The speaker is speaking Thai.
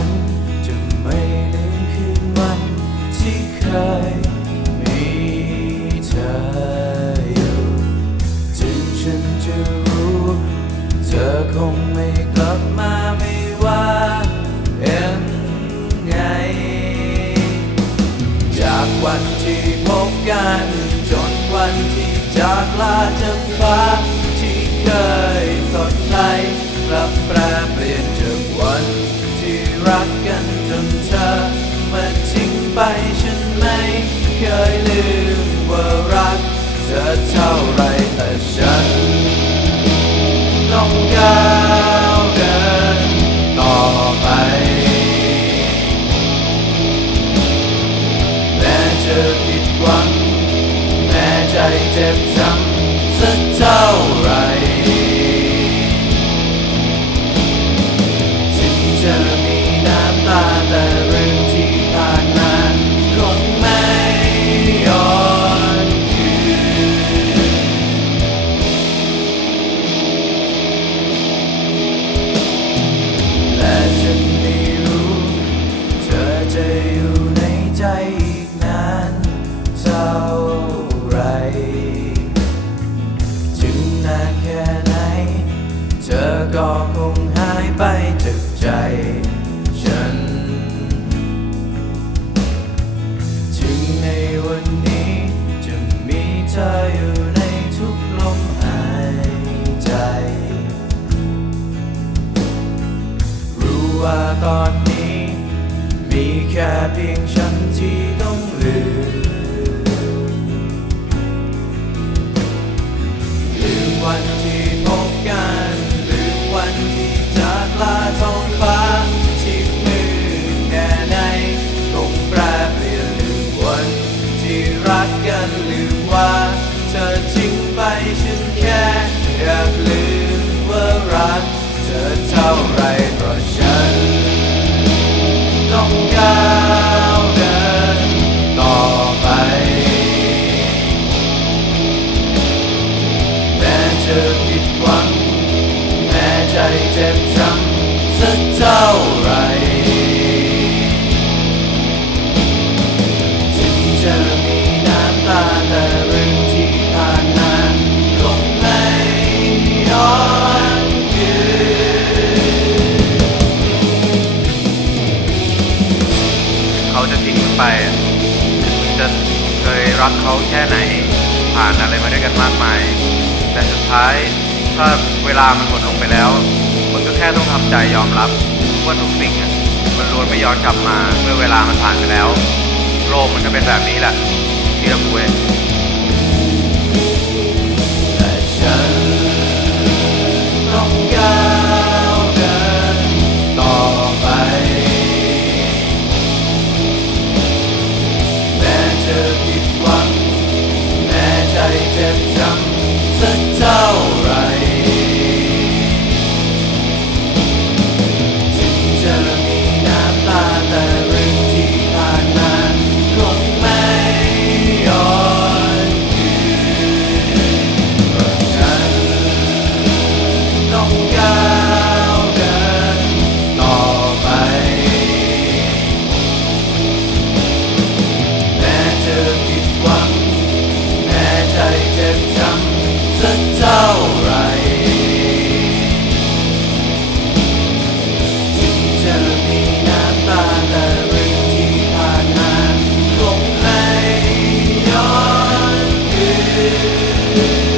จฉันจะไม่ลืมคืนวันที่เคยมีเธออยู่ถึงฉันจะรู้ เธอคงไม่กลับมาไม่ว่าเป็นไง จากวันที่พบกัน จนวันที่จากลาจากฟ้าที่เคยสดใสกลับแปร กันจนเธอมาทิ้งไปฉันไม่เคยลืมว่ารักเธอเท่าไรแต่ฉันต้องกาวเดินต่อไปแม้จะผิดหวังแม้ใจเจ็บช้ำ ไปจากใจฉันถึงในวันนี้จะมีเธออยู่ในทุกลมหายใจ รู้ว่าตอนนี้ มีแค่เพียงฉันที่ต้องลืมลืมวัน รักกันลืมว่า เธอทิ้งไปฉันแค่อยากลืมว่ารัก เธอเท่าไรเพราะฉัน ต้องก้าวเดินต่อไป แม้จะผิดหวัง แม้ใจเจ็บช้ำสักเท่า รักเขาแค่ไหน ผ่านอะไรมาด้วยกันมากมาย แต่สุดท้ายถ้าเวลามันหมดลงไปแล้ว มันก็แค่ต้องทำใจยอมรับว่าทุกสิ่งมันล้วนไม่ย้อนกลับมาเมื่อเวลามันผ่านไปแล้ว โลกมันก็เป็นแบบนี้แหละเชื่อกูเว้ย Thank you.